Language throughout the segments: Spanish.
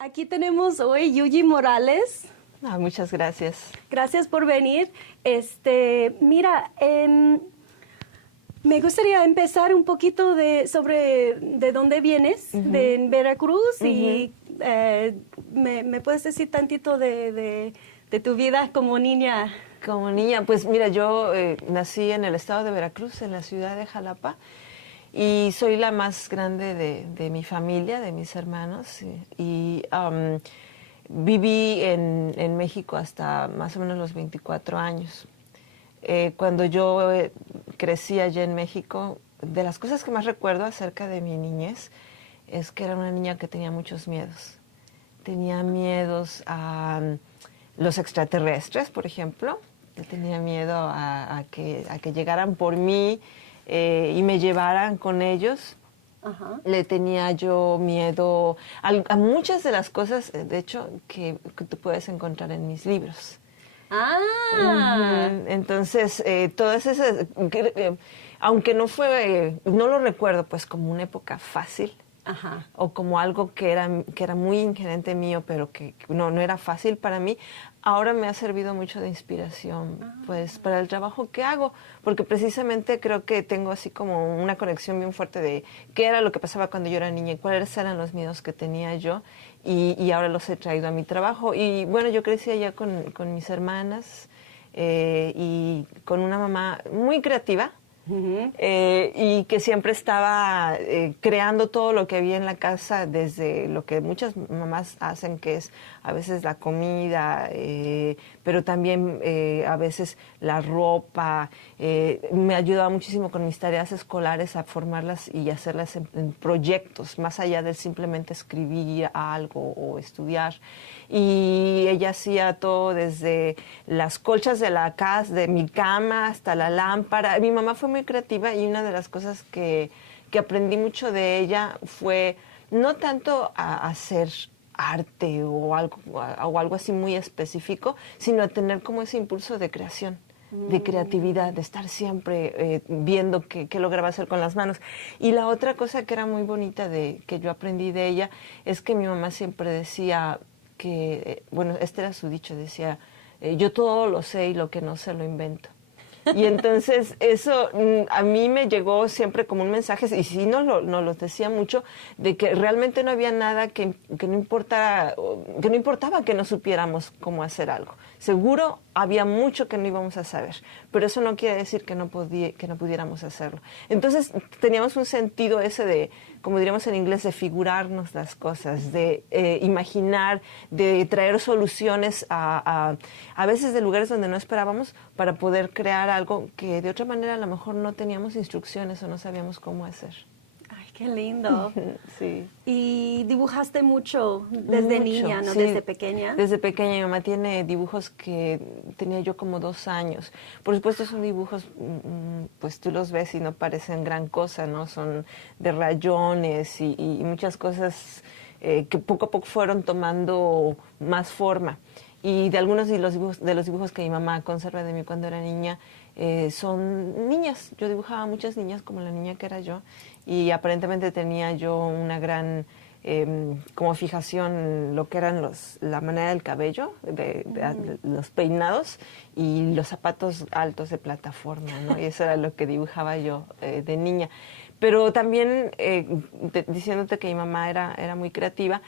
Aquí tenemos hoy Yuyi Morales. Muchas gracias. Gracias por venir. Mira, me gustaría empezar un poquito sobre de dónde vienes, de Veracruz, y me puedes decir tantito de tu vida como niña. Como niña, pues mira, yo nací en el estado de Veracruz, en la ciudad de Jalapa, y soy la más grande de mi familia, de mis hermanos, y viví en México hasta más o menos los 24 años. Cuando yo crecí allá en México, de las cosas que más recuerdo acerca de mi niñez es que era una niña que tenía muchos miedos. Tenía miedos a los extraterrestres, por ejemplo. Yo tenía miedo a que llegaran por mí y me llevaran con ellos. Ajá. Le tenía yo miedo a muchas de las cosas, de hecho, que tú puedes encontrar en mis libros. Ah. Entonces, todas esas, aunque no lo recuerdo pues como una época fácil, Ajá. o como algo que era muy ingerente mío, pero que no era fácil para mí, ahora me ha servido mucho de inspiración, pues, para el trabajo que hago, porque precisamente creo que tengo así como una conexión bien fuerte de qué era lo que pasaba cuando yo era niña y cuáles eran los miedos que tenía yo, y ahora los he traído a mi trabajo. Y bueno, yo crecí allá con mis hermanas y con una mamá muy creativa, y que siempre estaba creando todo lo que había en la casa, desde lo que muchas mamás hacen, que es a veces la comida, pero también a veces la ropa. Me ayudaba muchísimo con mis tareas escolares a formarlas y hacerlas en proyectos, más allá de simplemente escribir algo o estudiar. Y ella hacía todo desde las colchas de la casa, de mi cama, hasta la lámpara. Mi mamá fue muy creativa, y una de las cosas que aprendí mucho de ella fue no tanto a hacer arte o algo así muy específico, sino a tener como ese impulso de creación, de creatividad, de estar siempre viendo qué lograba hacer con las manos. Y la otra cosa que era muy bonita que yo aprendí de ella es que mi mamá siempre decía que, bueno, este era su dicho, decía, yo todo lo sé y lo que no sé lo invento. Y entonces eso a mí me llegó siempre como un mensaje, y sí nos lo decía mucho, de que realmente no había nada que no importaba que no supiéramos cómo hacer algo. Seguro había mucho que no íbamos a saber, pero eso no quiere decir que no pudiéramos hacerlo. Entonces teníamos un sentido ese de, como diríamos en inglés, de figurarnos las cosas, de imaginar, de traer soluciones a veces de lugares donde no esperábamos, para poder crear algo que de otra manera a lo mejor no teníamos instrucciones o no sabíamos cómo hacer. Ay, qué lindo. Sí. ¿Y dibujaste mucho desde niña, no? Sí. Desde pequeña. Desde pequeña. Mi mamá tiene dibujos que tenía yo como 2 años. Por supuesto son dibujos, pues tú los ves y no parecen gran cosa, ¿no? Son de rayones y muchas cosas que poco a poco fueron tomando más forma. Y de algunos de los dibujos que mi mamá conserva de mí cuando era niña, son niñas. Yo dibujaba muchas niñas como la niña que era yo, y aparentemente tenía yo una gran como fijación en lo que eran la manera del cabello, de los peinados y los zapatos altos de plataforma, ¿no? Y eso era lo que dibujaba yo de niña. Pero también, diciéndote que mi mamá era muy creativa,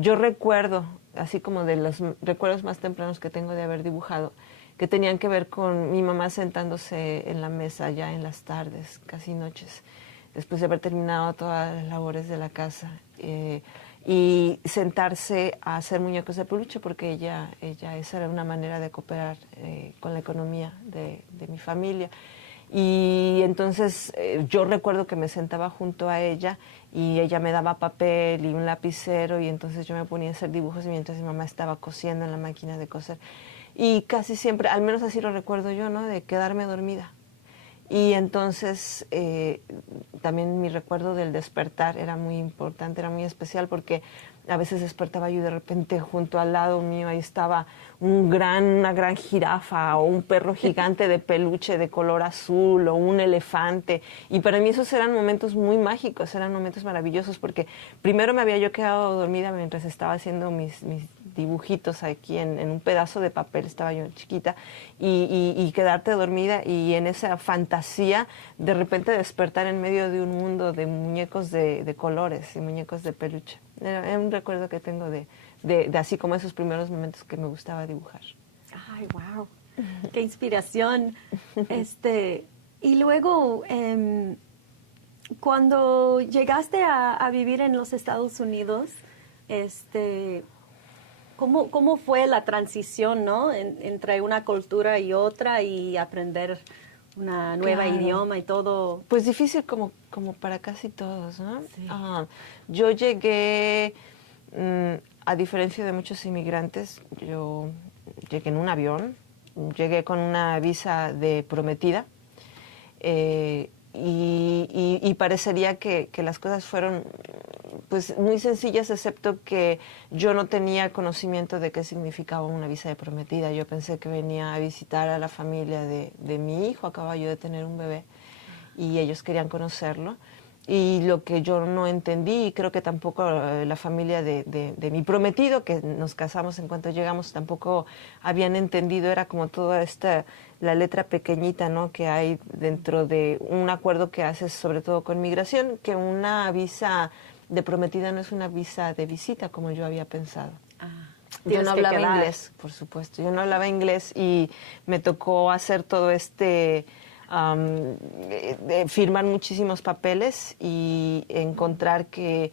yo recuerdo, así como de los recuerdos más tempranos que tengo de haber dibujado, que tenían que ver con mi mamá sentándose en la mesa ya en las tardes, casi noches, después de haber terminado todas las labores de la casa, y sentarse a hacer muñecos de peluche, porque esa era una manera de cooperar con la economía de mi familia. Y entonces yo recuerdo que me sentaba junto a ella y ella me daba papel y un lapicero, y entonces yo me ponía a hacer dibujos mientras mi mamá estaba cosiendo en la máquina de coser. Y casi siempre, al menos así lo recuerdo yo, ¿no? De quedarme dormida. Y entonces también mi recuerdo del despertar era muy importante, era muy especial porque a veces despertaba yo y de repente junto al lado mío ahí estaba una gran jirafa o un perro gigante de peluche de color azul o un elefante. Y para mí esos eran momentos muy mágicos, eran momentos maravillosos porque primero me había yo quedado dormida mientras estaba haciendo mis dibujitos aquí en un pedazo de papel, estaba yo chiquita, y quedarte dormida y en esa fantasía de repente despertar en medio de un mundo de muñecos de colores y muñecos de peluche. Era un recuerdo que tengo de así como esos primeros momentos que me gustaba dibujar. Ay, wow, qué inspiración. Y luego, cuando llegaste a vivir en los Estados Unidos, ¿cómo fue la transición, ¿no? Entre una cultura y otra y aprender una nueva idioma y todo? Pues difícil como para casi todos, ¿no? Sí. Yo llegué, a diferencia de muchos inmigrantes, yo llegué en un avión, llegué con una visa de prometida, y parecería que las cosas fueron pues muy sencillas, excepto que yo no tenía conocimiento de qué significaba una visa de prometida. Yo pensé que venía a visitar a la familia de mi hijo, acababa yo de tener un bebé, y ellos querían conocerlo. Y lo que yo no entendí, y creo que tampoco la familia de mi prometido, que nos casamos en cuanto llegamos, tampoco habían entendido, era como toda la letra pequeñita, ¿no?, que hay dentro de un acuerdo que haces, sobre todo con migración, que una visa de prometida no es una visa de visita, como yo había pensado. Yo no hablaba inglés, por supuesto. Yo no hablaba inglés y me tocó hacer todo firmar muchísimos papeles y encontrar que,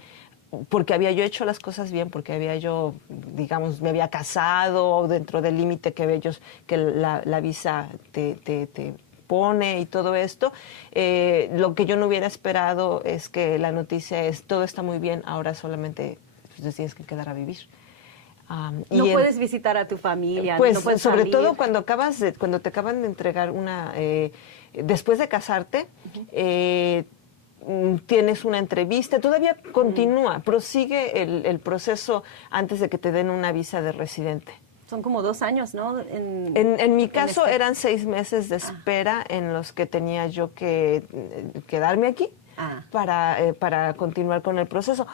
porque había yo hecho las cosas bien, porque había yo, digamos, me había casado dentro del límite que la visa te pone y todo esto, lo que yo no hubiera esperado es que la noticia es todo está muy bien, ahora solamente pues, tienes que quedar a vivir. No puedes visitar a tu familia, pues no puedes sobre salir. todo cuando te acaban de entregar después de casarte, tienes una entrevista, todavía continúa, prosigue el proceso antes de que te den una visa de residente. Son como 2 años, ¿no? En mi caso eran 6 meses de espera en los que tenía yo que quedarme aquí para continuar con el proceso.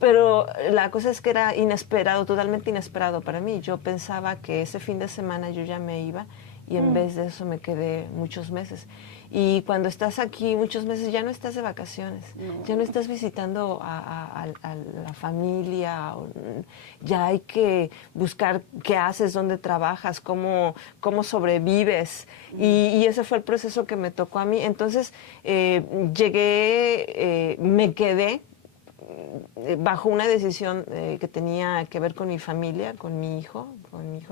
Pero la cosa es que era inesperado, totalmente inesperado para mí. Yo pensaba que ese fin de semana yo ya me iba y en vez de eso me quedé muchos meses. Y cuando estás aquí muchos meses ya no estás de vacaciones, ya no estás visitando a la familia, ya hay que buscar qué haces, dónde trabajas, cómo sobrevives. Y ese fue el proceso que me tocó a mí. Entonces llegué, me quedé bajo una decisión que tenía que ver con mi familia, con mi hijo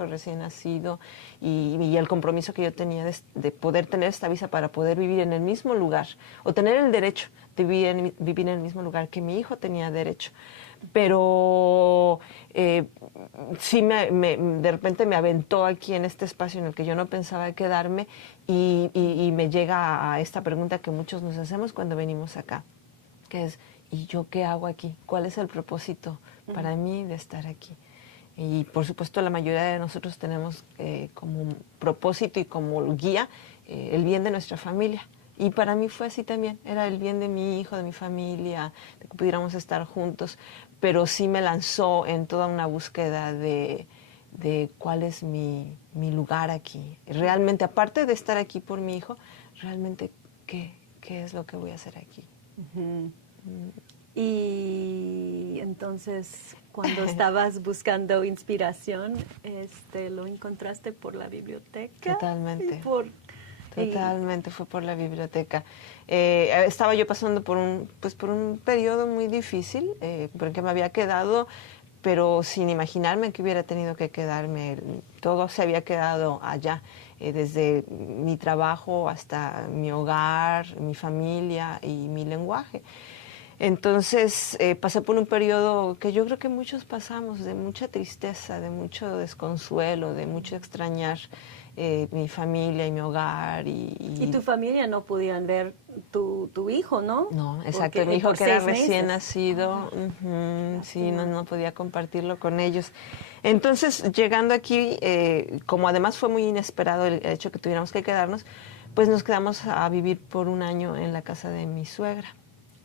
recién nacido y el compromiso que yo tenía de poder tener esta visa para poder vivir en el mismo lugar o tener el derecho de vivir en el mismo lugar que mi hijo tenía derecho. Pero sí de repente me aventó aquí en este espacio en el que yo no pensaba quedarme y me llega a esta pregunta que muchos nos hacemos cuando venimos acá, que es ¿y yo qué hago aquí? ¿Cuál es el propósito para mí de estar aquí? Y por supuesto la mayoría de nosotros tenemos como propósito y como guía el bien de nuestra familia. Y para mí fue así también, era el bien de mi hijo, de mi familia, de que pudiéramos estar juntos, pero sí me lanzó en toda una búsqueda de cuál es mi lugar aquí. Realmente, aparte de estar aquí por mi hijo, realmente qué es lo que voy a hacer aquí. Y entonces, cuando estabas buscando inspiración, ¿lo encontraste por la biblioteca? Totalmente. Totalmente, fue por la biblioteca. Estaba yo pasando por un periodo muy difícil, porque me había quedado, pero sin imaginarme que hubiera tenido que quedarme. Todo se había quedado allá, desde mi trabajo hasta mi hogar, mi familia y mi lenguaje. Entonces pasé por un periodo que yo creo que muchos pasamos, de mucha tristeza, de mucho desconsuelo, de mucho extrañar mi familia y mi hogar. Y tu familia no podían ver tu hijo, ¿no? No, exacto, Porque mi hijo por que era 6 meses. recién nacido, sí, no podía compartirlo con ellos. Entonces, llegando aquí, como además fue muy inesperado el hecho que tuviéramos que quedarnos, pues nos quedamos a vivir por un año en la casa de mi suegra.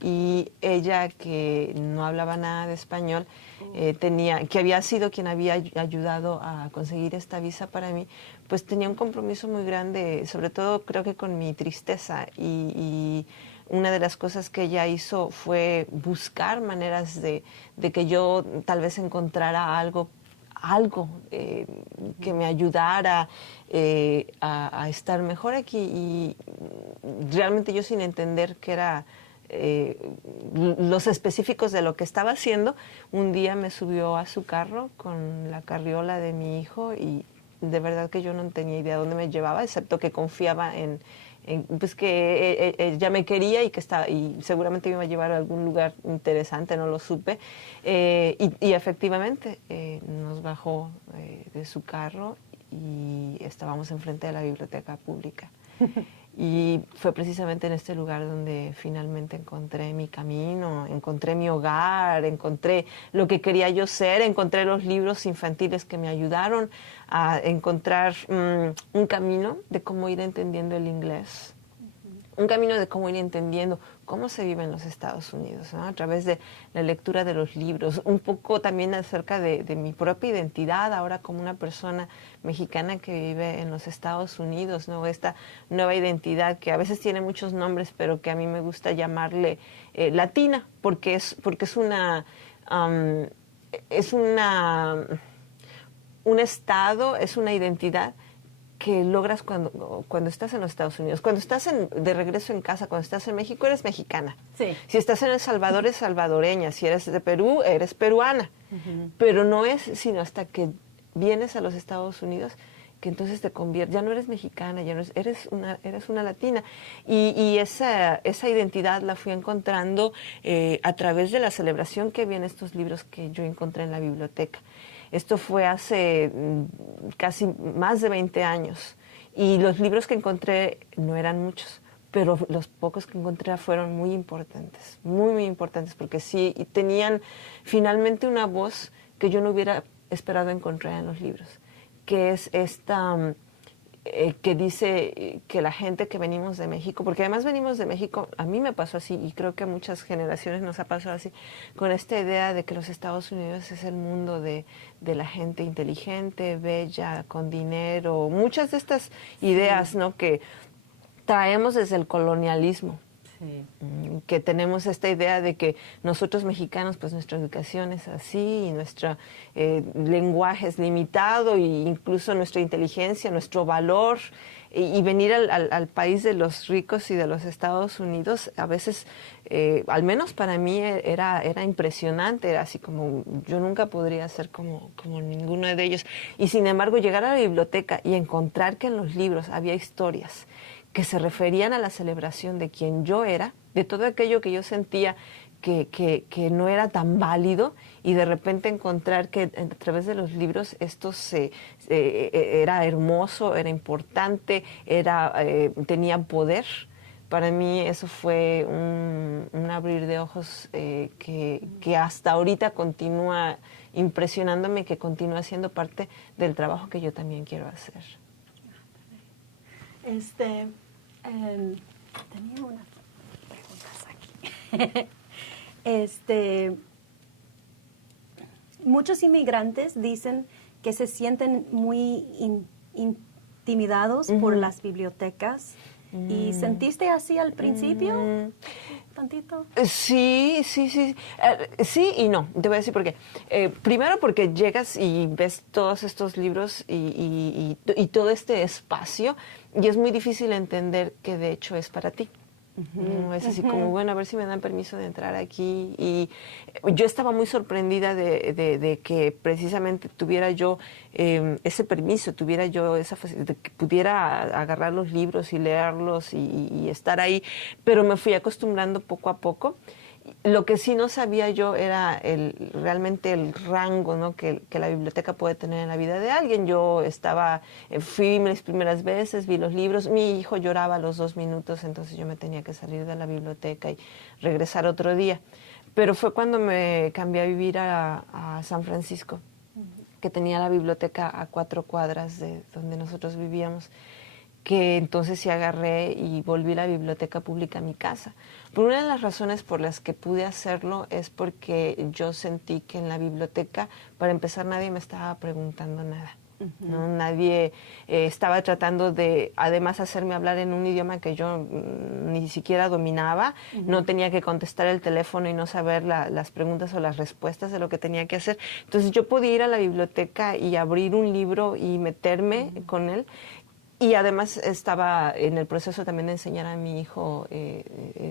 Y ella, que no hablaba nada de español, que había sido quien había ayudado a conseguir esta visa para mí, pues tenía un compromiso muy grande, sobre todo creo que con mi tristeza. Y una de las cosas que ella hizo fue buscar maneras de que yo tal vez encontrara algo que me ayudara a estar mejor aquí. Y realmente yo, sin entender que era los específicos de lo que estaba haciendo, un día me subió a su carro con la carriola de mi hijo, y de verdad que yo no tenía idea de dónde me llevaba, excepto que confiaba en pues que ella me quería y que estaba, y seguramente me iba a llevar a algún lugar interesante, no lo supe. Y efectivamente nos bajó de su carro y estábamos enfrente de la biblioteca pública. Y fue precisamente en este lugar donde finalmente encontré mi camino, encontré mi hogar, encontré lo que quería yo ser, encontré los libros infantiles que me ayudaron a encontrar un camino de cómo ir entendiendo el inglés. Un camino de cómo ir entendiendo cómo se vive en los Estados Unidos, ¿no? A través de la lectura de los libros, un poco también acerca de mi propia identidad ahora como una persona mexicana que vive en los Estados Unidos, ¿no? Esta nueva identidad que a veces tiene muchos nombres, pero que a mí me gusta llamarle latina, porque es un estado, es una identidad que logras cuando estás en los Estados Unidos. Cuando estás de regreso en casa, cuando estás en México, eres mexicana. Sí. Si estás en El Salvador, eres salvadoreña. Si eres de Perú, eres peruana. Pero no es sino hasta que vienes a los Estados Unidos que entonces te conviertes, ya no eres mexicana, ya no eres una latina. Y esa identidad la fui encontrando a través de la celebración que había en estos libros que yo encontré en la biblioteca. Esto fue hace casi más de 20 años, y los libros que encontré no eran muchos, pero los pocos que encontré fueron muy importantes, muy importantes, porque sí tenían finalmente una voz que yo no hubiera esperado encontrar en los libros, que es esta que dice que la gente que venimos de México, porque además venimos de México, a mí me pasó así, y creo que a muchas generaciones nos ha pasado así, con esta idea de que los Estados Unidos es el mundo de la gente inteligente, bella, con dinero, muchas de estas ideas, ¿no?, que traemos desde el colonialismo. Sí. Que tenemos esta idea de que nosotros mexicanos, pues nuestra educación es así, y nuestro lenguaje es limitado, e incluso nuestra inteligencia, nuestro valor, y venir al país de los ricos y de los Estados Unidos, a veces, al menos para mí, era impresionante, era así como, yo nunca podría ser como ninguno de ellos. Y sin embargo, llegar a la biblioteca y encontrar que en los libros había historias que se referían a la celebración de quien yo era, de todo aquello que yo sentía que no era tan válido, y de repente encontrar que a través de los libros esto era hermoso, era importante, tenía poder. Para mí eso fue un abrir de ojos que hasta ahorita continúa impresionándome, que continúa siendo parte del trabajo que yo también quiero hacer. Tenía unas preguntas aquí. Muchos inmigrantes dicen que se sienten muy intimidados por las bibliotecas. ¿Y sentiste así al principio? ¿Tantito? Sí. Sí y no. Te voy a decir por qué. Primero porque llegas y ves todos estos libros y todo este espacio, y es muy difícil entender que de hecho es para ti. Es así como, bueno, a ver si me dan permiso de entrar aquí. Y yo estaba muy sorprendida de que precisamente tuviera yo ese permiso, tuviera yo esa facilidad, de que pudiera agarrar los libros y leerlos y estar ahí. Pero me fui acostumbrando poco a poco. Lo que sí no sabía yo era realmente el rango, ¿no? que la biblioteca puede tener en la vida de alguien. Yo fui mis primeras veces, vi los libros, mi hijo lloraba a los 2 minutos, entonces yo me tenía que salir de la biblioteca y regresar otro día. Pero fue cuando me cambié a vivir a San Francisco, que tenía la biblioteca a 4 cuadras de donde nosotros vivíamos, que entonces sí agarré y volví la biblioteca pública a mi casa. Pero una de las razones por las que pude hacerlo es porque yo sentí que en la biblioteca, para empezar, nadie me estaba preguntando nada. ¿No? Nadie estaba tratando de, además, hacerme hablar en un idioma que yo ni siquiera dominaba. No tenía que contestar el teléfono y no saber las preguntas o las respuestas de lo que tenía que hacer. Entonces yo podía ir a la biblioteca y abrir un libro y meterme con él. Y además estaba en el proceso también de enseñar a mi hijo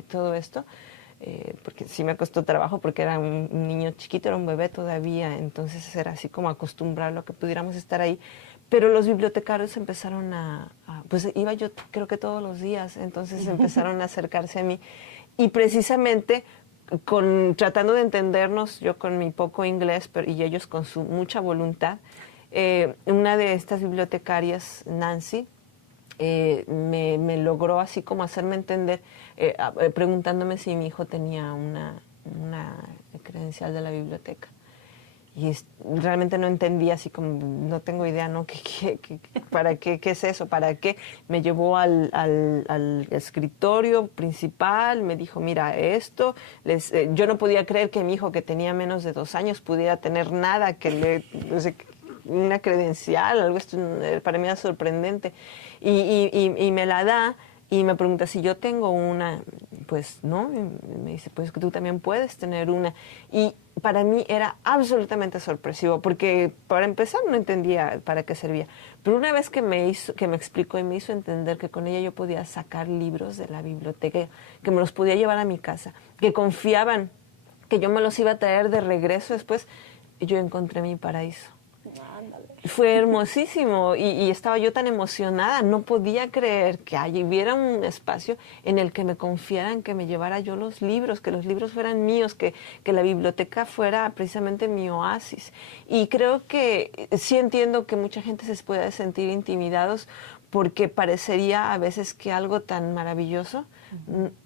todo esto, porque sí me costó trabajo porque era un niño chiquito, era un bebé todavía, entonces era así como acostumbrarlo a que pudiéramos estar ahí. Pero los bibliotecarios empezaron pues iba yo creo que todos los días, entonces empezaron a acercarse a mí. Y precisamente tratando de entendernos, yo con mi poco inglés y ellos con su mucha voluntad, una de estas bibliotecarias, Nancy, me logró así como hacerme entender, preguntándome si mi hijo tenía una credencial de la biblioteca. Y realmente no entendía, así como, no tengo idea, ¿no? ¿Para qué? ¿Qué es eso? ¿Para qué? Me llevó al escritorio principal, me dijo, mira, esto, yo no podía creer que mi hijo, que tenía menos de 2 años, pudiera tener nada no sé, una credencial, algo esto para mí era sorprendente. Y me la da y me pregunta si yo tengo una. Pues no, y me dice, pues que tú también puedes tener una. Y para mí era absolutamente sorpresivo, porque para empezar no entendía para qué servía. Pero una vez que me explicó y me hizo entender que con ella yo podía sacar libros de la biblioteca, que me los podía llevar a mi casa, que confiaban que yo me los iba a traer de regreso después, yo encontré mi paraíso. Ándale. Fue hermosísimo y estaba yo tan emocionada, no podía creer que hubiera un espacio en el que me confiaran, que me llevara yo los libros, que los libros fueran míos, que la biblioteca fuera precisamente mi oasis. Y creo que sí entiendo que mucha gente se puede sentir intimidados porque parecería a veces que algo tan maravilloso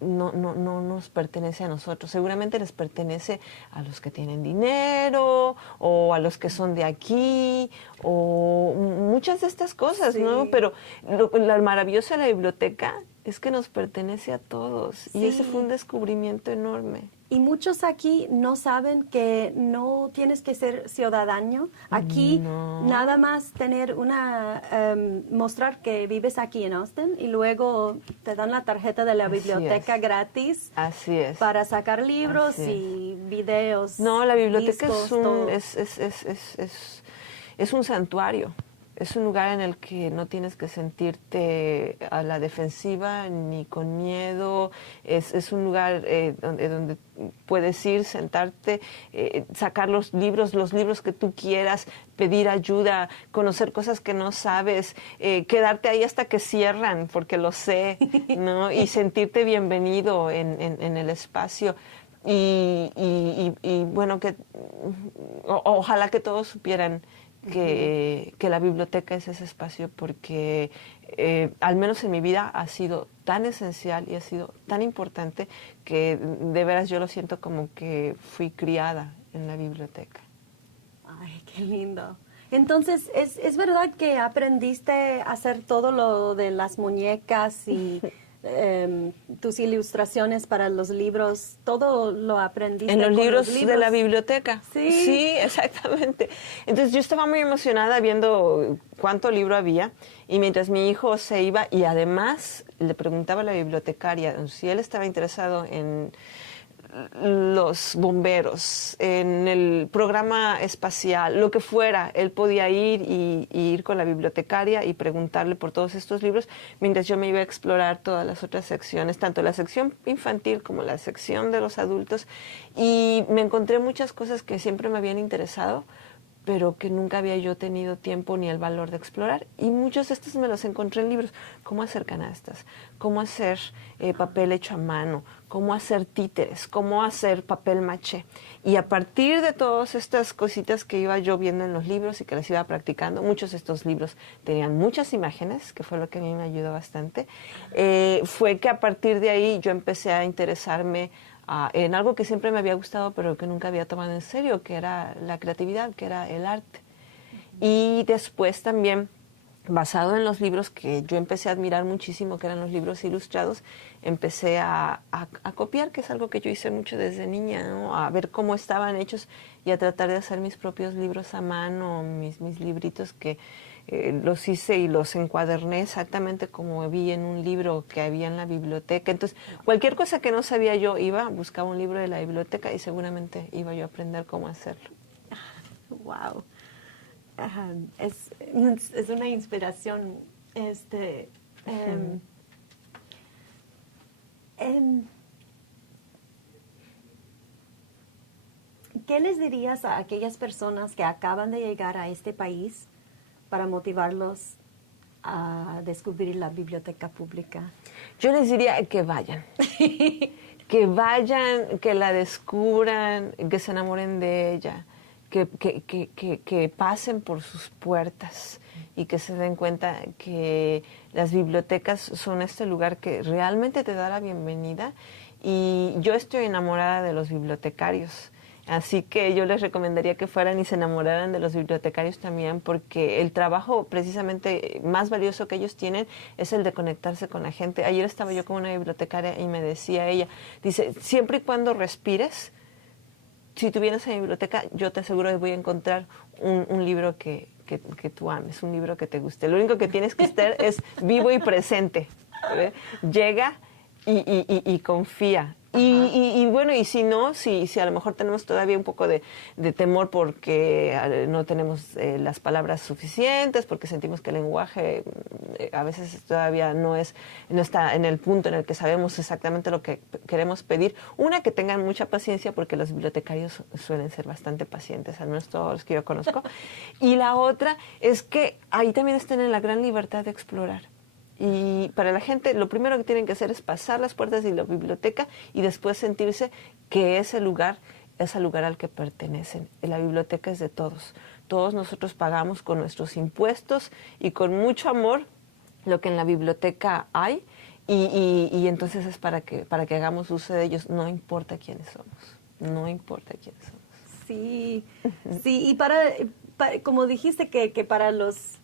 no nos pertenece a nosotros. Seguramente les pertenece a los que tienen dinero o a los que son de aquí o muchas de estas cosas, sí, ¿no? Pero lo maravilloso de la biblioteca es que nos pertenece a todos, sí, y ese fue un descubrimiento enorme. Y muchos aquí no saben que no tienes que ser ciudadano. Aquí nada más tener mostrar que vives aquí en Austin y luego te dan la tarjeta de la biblioteca gratis. Así es. Para sacar libros y videos. No, la biblioteca discos, es un santuario. Es un lugar en el que no tienes que sentirte a la defensiva ni con miedo. Es un lugar donde puedes ir, sentarte, sacar los libros que tú quieras, pedir ayuda, conocer cosas que no sabes, quedarte ahí hasta que cierran, porque lo sé, ¿no? Y sentirte bienvenido en el espacio. Y bueno, ojalá que todos supieran que la biblioteca es ese espacio, porque al menos en mi vida ha sido tan esencial y ha sido tan importante que de veras yo lo siento como que fui criada en la biblioteca. Ay, qué lindo. Entonces, ¿es verdad que aprendiste a hacer todo lo de las muñecas y tus ilustraciones para los libros? ¿Todo lo aprendiste en los con libros los libros de la biblioteca? Sí. Sí, exactamente. Entonces yo estaba muy emocionada viendo cuánto libro había, y mientras mi hijo se iba, y además le preguntaba a la bibliotecaria si él estaba interesado en los bomberos, en el programa espacial, lo que fuera, él podía ir y ir con la bibliotecaria y preguntarle por todos estos libros, mientras yo me iba a explorar todas las otras secciones, tanto la sección infantil como la sección de los adultos, y me encontré muchas cosas que siempre me habían interesado, pero que nunca había yo tenido tiempo ni el valor de explorar. Y muchos de estos me los encontré en libros. Cómo hacer canastas, cómo hacer papel hecho a mano, cómo hacer títeres, cómo hacer papel maché. Y a partir de todas estas cositas que iba yo viendo en los libros y que las iba practicando, muchos de estos libros tenían muchas imágenes, que fue lo que a mí me ayudó bastante, fue que a partir de ahí yo empecé a interesarme en algo que siempre me había gustado, pero que nunca había tomado en serio, que era la creatividad, que era el arte. Y después también, basado en los libros que yo empecé a admirar muchísimo, que eran los libros ilustrados, empecé a copiar, que es algo que yo hice mucho desde niña, ¿no? A ver cómo estaban hechos y a tratar de hacer mis propios libros a mano, mis libritos que los hice y los encuaderné exactamente como vi en un libro que había en la biblioteca. Entonces, cualquier cosa que no sabía yo, buscaba un libro de la biblioteca y seguramente iba yo a aprender cómo hacerlo. Wow. Es una inspiración. ¿Qué les dirías a aquellas personas que acaban de llegar a este país para motivarlos a descubrir la biblioteca pública? Yo les diría que vayan. Que vayan, que la descubran, que se enamoren de ella, que pasen por sus puertas y que se den cuenta que las bibliotecas son este lugar que realmente te da la bienvenida. Y yo estoy enamorada de los bibliotecarios. Así que yo les recomendaría que fueran y se enamoraran de los bibliotecarios también, porque el trabajo precisamente más valioso que ellos tienen es el de conectarse con la gente. Ayer estaba yo con una bibliotecaria y me decía ella, dice, siempre y cuando respires, si tú vienes a mi biblioteca, yo te aseguro que voy a encontrar un libro que tú ames, un libro que te guste. Lo único que tienes que estar es vivo y presente. Llega y confía. Y bueno, y si no, si a lo mejor tenemos todavía un poco de temor porque no tenemos las palabras suficientes, porque sentimos que el lenguaje a veces todavía no está en el punto en el que sabemos exactamente lo que queremos pedir. Una, que tengan mucha paciencia, porque los bibliotecarios suelen ser bastante pacientes, al menos todos los que yo conozco. Y la otra es que ahí también estén en la gran libertad de explorar. Y para la gente, lo primero que tienen que hacer es pasar las puertas de la biblioteca y después sentirse que ese lugar es el lugar al que pertenecen. La biblioteca es de todos. Todos nosotros pagamos con nuestros impuestos y con mucho amor lo que en la biblioteca hay, y entonces es para que hagamos uso de ellos, no importa quiénes somos. No importa quiénes somos. Sí, sí, y para como dijiste que para los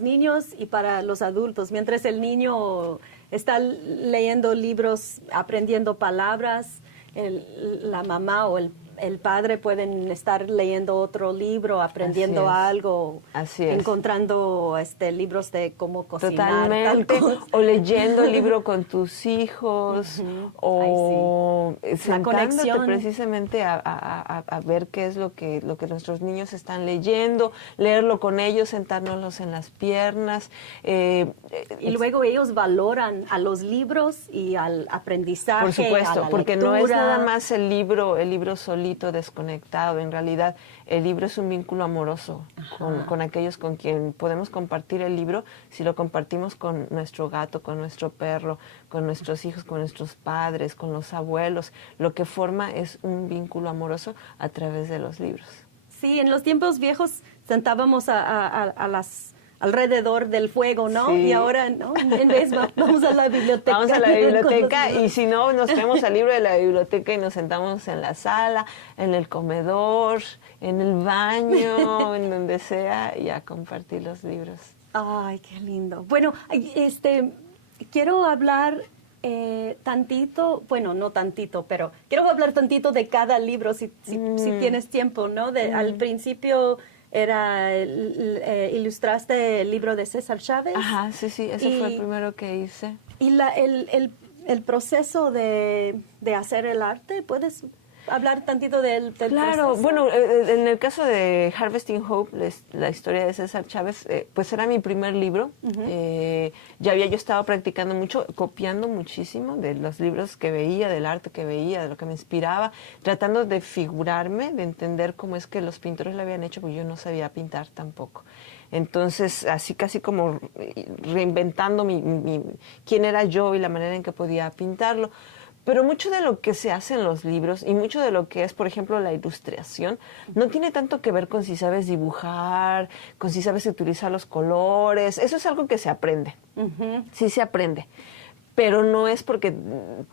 niños y para los adultos, mientras el niño está leyendo libros, aprendiendo palabras, la mamá o el padre pueden estar leyendo otro libro, aprendiendo algo, encontrando libros de cómo cocinar. Totalmente, o leyendo el libro con tus hijos, o sentándote precisamente a ver qué es lo que nuestros niños están leyendo, leerlo con ellos, sentárnoslos en las piernas. Y luego ellos valoran a los libros y al aprendizaje. Por supuesto, a la porque lectura. no es nada más el libro solito, desconectado. En realidad, el libro es un vínculo amoroso con aquellos con quien podemos compartir el libro, si lo compartimos con nuestro gato, con nuestro perro, con nuestros hijos, con nuestros padres, con los abuelos. Lo que forma es un vínculo amoroso a través de los libros. Sí, en los tiempos viejos sentábamos alrededor del fuego, ¿no? Sí. Y ahora, ¿no? En vez vamos a la biblioteca. Vamos a la biblioteca y si no, nos traemos al libro de la biblioteca y nos sentamos en la sala, en el comedor, en el baño, en donde sea, y a compartir los libros. Ay, qué lindo. Bueno, quiero hablar tantito, bueno, no tantito, pero quiero hablar tantito de cada libro, si tienes tiempo, ¿no? Al principio ilustraste el libro de César Chávez. Ajá, sí, ese fue el primero que hice. Y el proceso de hacer el arte, ¿puedes hablar tantito del Claro, proceso? bueno, en el caso de Harvesting Hope, la historia de César Chávez, pues era mi primer libro. Ya había yo estado practicando mucho, copiando muchísimo de los libros que veía, del arte que veía, de lo que me inspiraba, tratando de figurarme, de entender cómo es que los pintores lo habían hecho, porque yo no sabía pintar tampoco. Entonces, así casi como reinventando quién era yo y la manera en que podía pintarlo. Pero mucho de lo que se hace en los libros y mucho de lo que es, por ejemplo, la ilustración, no tiene tanto que ver con si sabes dibujar, con si sabes utilizar los colores. Eso es algo que se aprende. Sí se aprende. Pero no es porque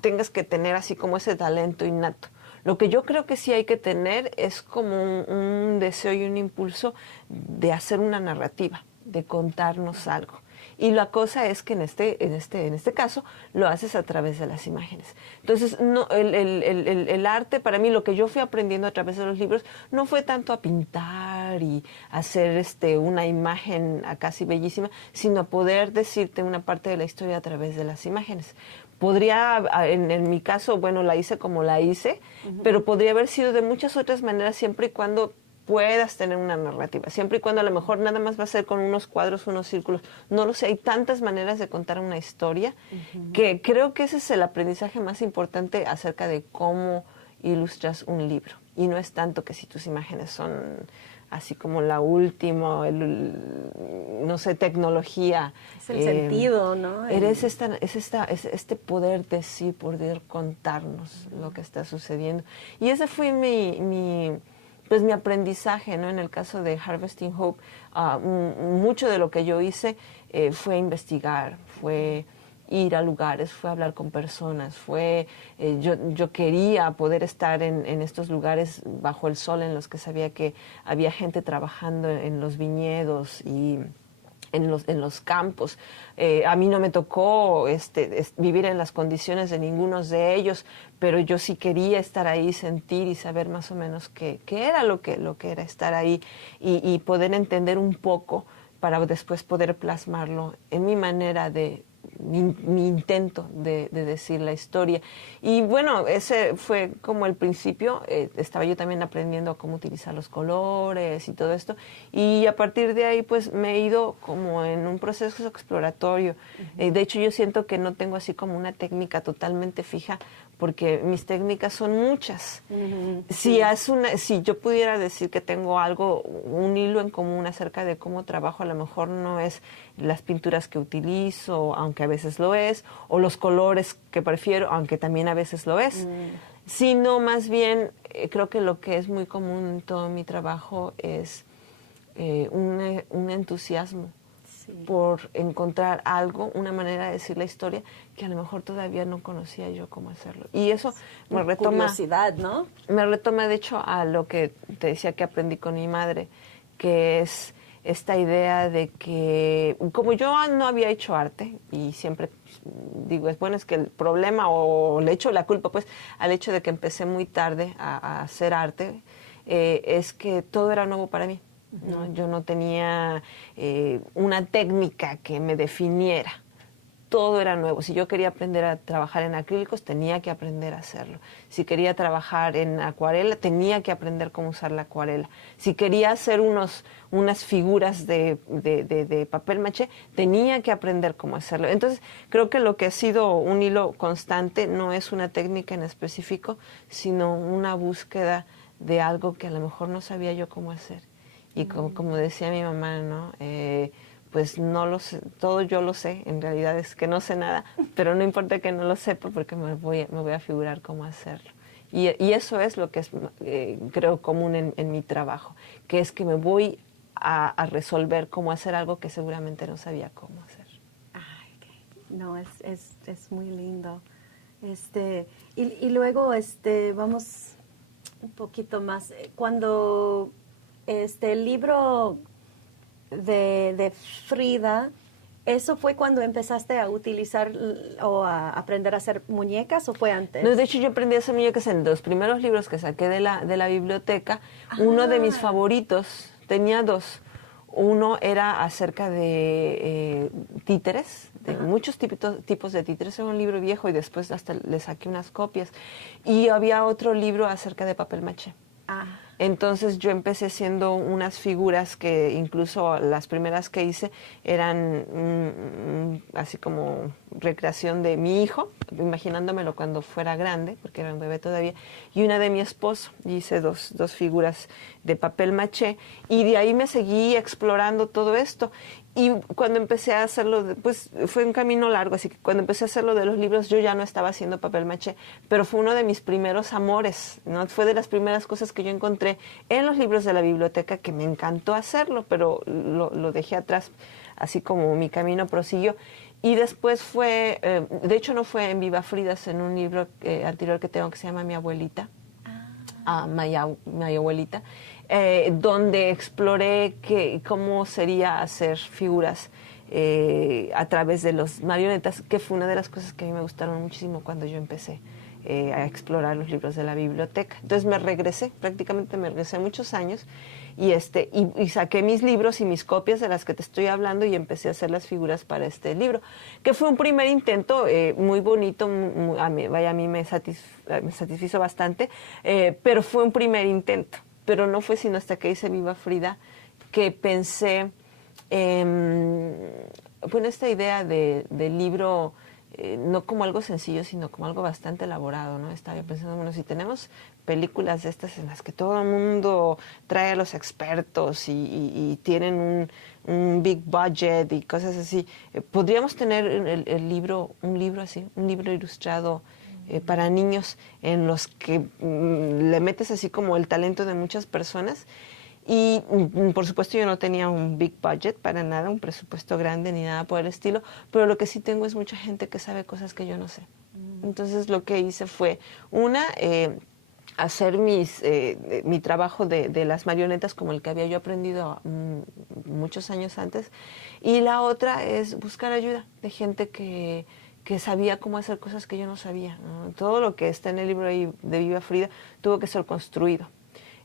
tengas que tener así como ese talento innato. Lo que yo creo que sí hay que tener es como un deseo y un impulso de hacer una narrativa, de contarnos algo. Y la cosa es que en este caso lo haces a través de las imágenes. Entonces, no, el arte, para mí, lo que yo fui aprendiendo a través de los libros, no fue tanto a pintar y hacer una imagen casi bellísima, sino a poder decirte una parte de la historia a través de las imágenes. Podría, en mi caso, bueno, la hice como la hice, pero podría haber sido de muchas otras maneras siempre y cuando puedas tener una narrativa, siempre y cuando a lo mejor nada más va a ser con unos cuadros, unos círculos, no lo sé, hay tantas maneras de contar una historia que creo que ese es el aprendizaje más importante acerca de cómo ilustras un libro. Y no es tanto que si tus imágenes son así como la última, no sé, tecnología. Es el sentido, ¿no? Es este poder decir, poder contarnos lo que está sucediendo. Y ese fue mi aprendizaje, ¿no? En el caso de Harvesting Hope, mucho de lo que yo hice fue investigar, fue ir a lugares, fue hablar con personas, yo quería poder estar en estos lugares bajo el sol en los que sabía que había gente trabajando en los viñedos y en los campos. A mí no me tocó vivir en las condiciones de ninguno de ellos, pero yo sí quería estar ahí, sentir y saber más o menos qué era lo que era estar ahí y poder entender un poco para después poder plasmarlo en mi manera mi intento de decir la historia. Y bueno, ese fue como el principio. Estaba yo también aprendiendo cómo utilizar los colores y todo esto. Y a partir de ahí, pues me he ido como en un proceso exploratorio. De hecho, yo siento que no tengo así como una técnica totalmente fija, porque mis técnicas son muchas. Si yo pudiera decir que tengo un hilo en común acerca de cómo trabajo, a lo mejor no es las pinturas que utilizo, aunque a veces lo es, o los colores que prefiero, aunque también a veces lo es, sino más bien creo que lo que es muy común en todo mi trabajo es un entusiasmo por encontrar algo, una manera de decir la historia que a lo mejor todavía no conocía yo cómo hacerlo. Y eso me retoma... Curiosidad, ¿no? Me retoma, de hecho, a lo que te decía que aprendí con mi madre, que es esta idea de que, como yo no había hecho arte, y siempre digo, es que el problema o le echo la culpa pues al hecho de que empecé muy tarde a hacer arte, es que todo era nuevo para mí, ¿no? Yo no tenía una técnica que me definiera. Todo era nuevo. Si yo quería aprender a trabajar en acrílicos, tenía que aprender a hacerlo. Si quería trabajar en acuarela, tenía que aprender cómo usar la acuarela. Si quería hacer unas figuras de papel maché, tenía que aprender cómo hacerlo. Entonces, creo que lo que ha sido un hilo constante no es una técnica en específico, sino una búsqueda de algo que a lo mejor no sabía yo cómo hacer. Y como decía mi mamá, ¿no? Pues no lo sé, todo yo lo sé, en realidad es que no sé nada, pero no importa que no lo sepa porque me voy a figurar cómo hacerlo. Y eso es lo que es, creo, común en mi trabajo, que es que me voy a resolver cómo hacer algo que seguramente no sabía cómo hacer. Ay, no, es muy lindo. Y luego, vamos un poquito más. Cuando el libro de Frida, ¿eso fue cuando empezaste a utilizar o a aprender a hacer muñecas o fue antes? No, de hecho yo aprendí a hacer muñecas en los primeros libros que saqué de la biblioteca. Uno de mis favoritos, tenía dos. Uno era acerca de títeres, de muchos tipos de títeres. Era un libro viejo y después hasta le saqué unas copias. Y había otro libro acerca de papel maché. Entonces yo empecé haciendo unas figuras que incluso las primeras que hice eran así como recreación de mi hijo, imaginándomelo cuando fuera grande, porque era un bebé todavía, y una de mi esposo. Y hice dos figuras de papel maché y de ahí me seguí explorando todo esto. Y cuando empecé a hacerlo, pues fue un camino largo, así que cuando empecé a hacerlo de los libros yo ya no estaba haciendo papel maché, pero fue uno de mis primeros amores, ¿no? Fue de las primeras cosas que yo encontré en los libros de la biblioteca que me encantó hacerlo, pero lo dejé atrás, así como mi camino prosiguió. Y después fue, de hecho no fue en Viva Fridas, en un libro anterior que tengo que se llama Mi abuelita, mi abuelita, donde exploré cómo sería hacer figuras a través de los marionetas, que fue una de las cosas que a mí me gustaron muchísimo cuando yo empecé a explorar los libros de la biblioteca. Entonces prácticamente me regresé muchos años y saqué mis libros y mis copias de las que te estoy hablando y empecé a hacer las figuras para este libro, que fue un primer intento muy bonito, a mí me satisfizo bastante, pero fue un primer intento. Pero no fue sino hasta que hice Viva Frida que pensé en esta idea del libro, no como algo sencillo, sino como algo bastante elaborado, ¿no? Estaba pensando, bueno, si tenemos películas de estas en las que todo el mundo trae a los expertos y tienen un big budget y cosas así, podríamos tener un libro así, un libro ilustrado para niños en los que le metes así como el talento de muchas personas. Y por supuesto yo no tenía un big budget para nada, un presupuesto grande ni nada por el estilo, pero lo que sí tengo es mucha gente que sabe cosas que yo no sé. Entonces lo que hice fue, hacer mi trabajo de las marionetas como el que había yo aprendido muchos años antes, y la otra es buscar ayuda de gente que sabía cómo hacer cosas que yo no sabía, ¿no? Todo lo que está en el libro ahí de Viva Frida tuvo que ser construido,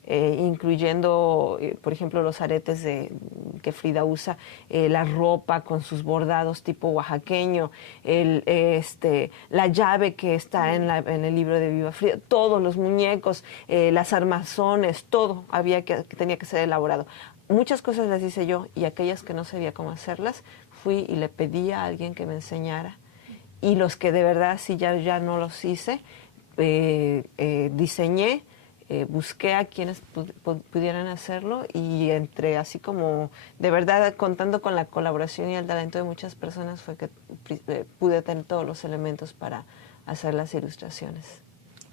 incluyendo, por ejemplo, los aretes que Frida usa, la ropa con sus bordados tipo oaxaqueño, la llave que está en el libro de Viva Frida, todos los muñecos, las armazones, todo tenía que ser elaborado. Muchas cosas las hice yo y aquellas que no sabía cómo hacerlas, fui y le pedí a alguien que me enseñara. Y los que de verdad sí ya no los hice, diseñé, busqué a quienes pudieran hacerlo y entre así como de verdad contando con la colaboración y el talento de muchas personas fue que pude tener todos los elementos para hacer las ilustraciones.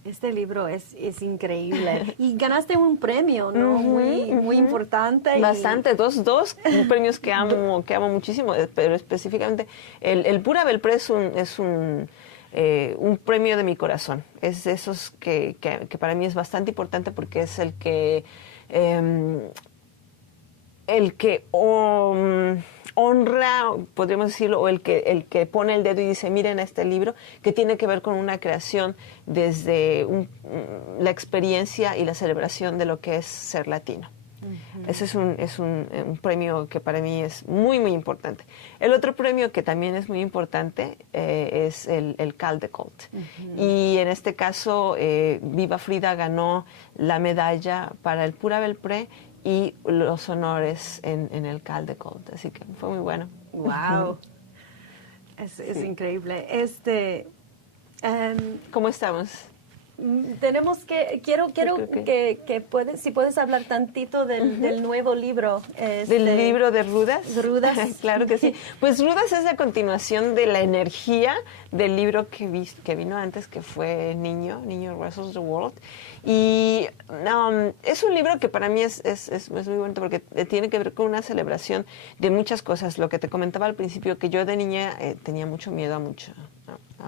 Este libro es increíble. Y ganaste un premio, ¿no? Muy importante. Bastante, dos premios que amo muchísimo, pero específicamente el Pura Belpré es un premio de mi corazón. Es de esos que para mí es bastante importante porque es el que honra, podríamos decirlo, o el que pone el dedo y dice, miren este libro, que tiene que ver con una creación desde la experiencia y la celebración de lo que es ser latino. Ese es un premio que para mí es muy, muy importante. El otro premio que también es muy importante es el Caldecott. Y en este caso, Viva Frida ganó la medalla para el Pura Belpré y los honores en el Caldecott. Así que fue muy bueno. ¡Wow! Es increíble. ¿Cómo estamos? Tenemos quiero que si puedes hablar tantito del nuevo libro. ¿Del libro de Rudas? Rudas. Claro que sí. Pues Rudas es la continuación de la energía del libro que vino antes, que fue Niño Wrestles the World. Y es un libro que para mí es muy bonito porque tiene que ver con una celebración de muchas cosas. Lo que te comentaba al principio, que yo de niña tenía mucho miedo a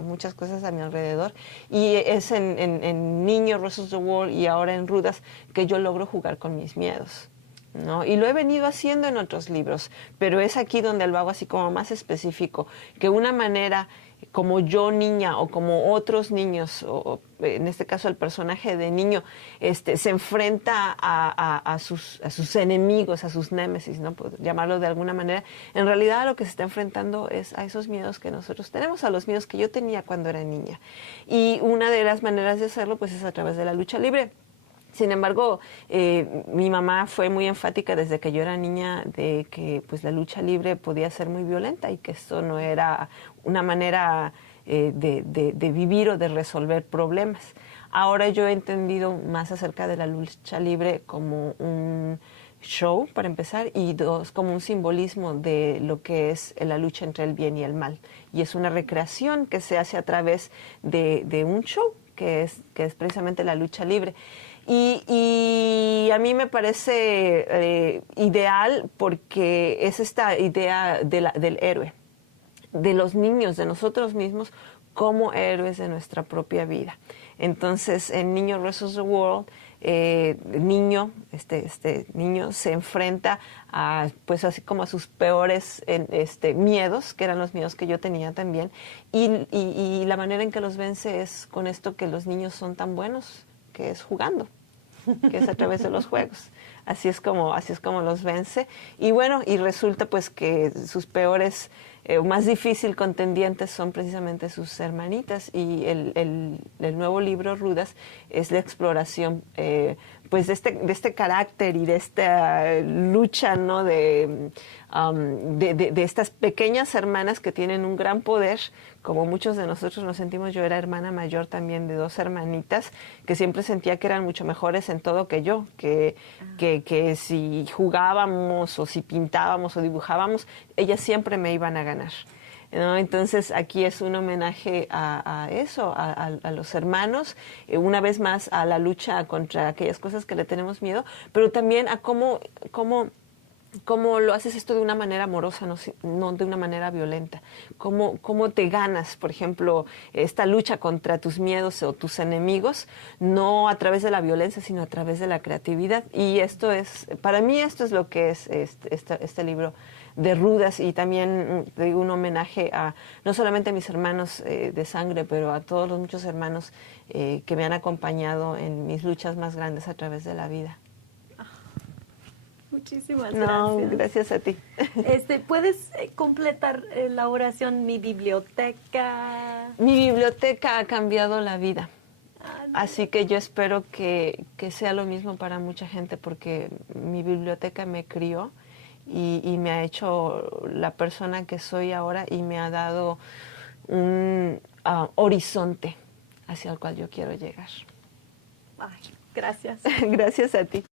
muchas cosas a mi alrededor, y es en Niño Wrestles the World y ahora en Rudas que yo logro jugar con mis miedos. ¿no? Y lo he venido haciendo en otros libros, pero es aquí donde lo hago así como más específico, que una manera como yo niña o como otros niños, o en este caso el personaje de niño, se enfrenta a sus enemigos, a sus némesis, ¿no? Por llamarlo de alguna manera. En realidad lo que se está enfrentando es a esos miedos que nosotros tenemos, a los miedos que yo tenía cuando era niña. Y una de las maneras de hacerlo pues es a través de la lucha libre. Sin embargo, mi mamá fue muy enfática desde que yo era niña de que pues la lucha libre podía ser muy violenta y que esto no era una manera de vivir o de resolver problemas. Ahora yo he entendido más acerca de la lucha libre como un show, para empezar, y dos, como un simbolismo de lo que es la lucha entre el bien y el mal. Y es una recreación que se hace a través de un show, que es precisamente la lucha libre. Y a mí me parece ideal porque es esta idea del héroe, de los niños, de nosotros mismos, como héroes de nuestra propia vida. Entonces, en Niño vs. The World, niño se enfrenta a, pues así como a sus peores miedos, que eran los miedos que yo tenía también, y la manera en que los vence es con esto que los niños son tan buenos, que es jugando, que es a través de los juegos. Así es como los vence. Y bueno, y resulta pues que sus peores, más difícil contendientes son precisamente sus hermanitas. Y el nuevo libro, Rudas, es la exploración pues de este carácter y de esta lucha, ¿no? De estas pequeñas hermanas que tienen un gran poder, como muchos de nosotros nos sentimos. Yo era hermana mayor también de 2 hermanitas que siempre sentía que eran mucho mejores en todo que yo, que si jugábamos o si pintábamos o dibujábamos, ellas siempre me iban a ganar, ¿no? Entonces aquí es un homenaje a eso, a los hermanos, una vez más a la lucha contra aquellas cosas que le tenemos miedo, pero también a cómo lo haces esto de una manera amorosa, no de una manera violenta. Cómo te ganas, por ejemplo, esta lucha contra tus miedos o tus enemigos, no a través de la violencia, sino a través de la creatividad. Y para mí esto es lo que es este libro de Rudas, y también digo un homenaje a no solamente a mis hermanos de sangre, pero a todos los muchos hermanos que me han acompañado en mis luchas más grandes a través de la vida. Muchísimas No, gracias. gracias a ti. ¿Puedes completar la oración, mi biblioteca? Mi biblioteca ha cambiado la vida. Así que yo espero que sea lo mismo para mucha gente, porque mi biblioteca me crió y me ha hecho la persona que soy ahora, y me ha dado un horizonte hacia el cual yo quiero llegar. Ay, gracias. Gracias a ti.